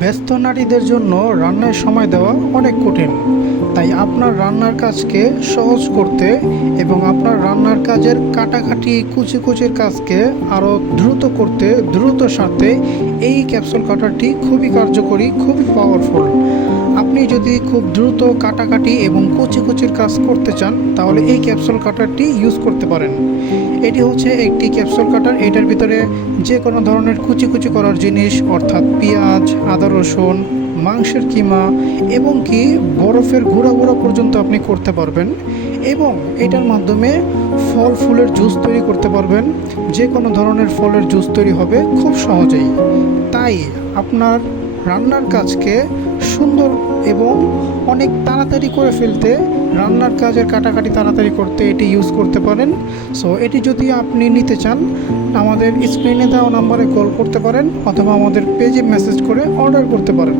ব্যস্ত নারীদের জন্য রান্নায় সময় দেওয়া অনেক কঠিন। তাই আপনার রান্নার কাজকে সহজ করতে এবং আপনার রান্নার কাজের কাটাকাটি কুচি কুচির কাজকে আরও দ্রুত করতে দ্রুত সারতে এই ক্যাপসুল কাটারটি খুবই কার্যকরী, খুবই পাওয়ারফুল। আপনি যদি খুব দ্রুত কাটাকাটি এবং কুচি কুচির কাজ করতে চান তাহলে এই ক্যাপসুল কাটারটি ইউজ করতে পারেন। এটি হচ্ছে একটি ক্যাপসুল কাটার। এটার ভিতরে যে কোনো ধরনের কুচি কুচি করার জিনিস অর্থাৎ পেঁয়াজ, আদা, রসুন, মাংসের কিমা এবং কি বরফের গুঁড়া গুঁড়া পর্যন্ত আপনি করতে পারবেন এবং এটার মাধ্যমে ফল ফুলের জুস তৈরি করতে পারবেন। যে কোনো ধরনের ফলের জুস তৈরি হবে খুব সহজেই। তাই আপনার রান্নার কাজকে সুন্দর এবং অনেক তাড়াতাড়ি করে ফেলতে, রান্নার কাজের কাটাকাটি তাড়াতাড়ি করতে এটি ইউজ করতে পারেন। সো এটি যদি আপনি নিতে চান আমাদের স্ক্রিনে দেওয়া নাম্বারে কল করতে পারেন অথবা আমাদের পেজে মেসেজ করে অর্ডার করতে পারেন।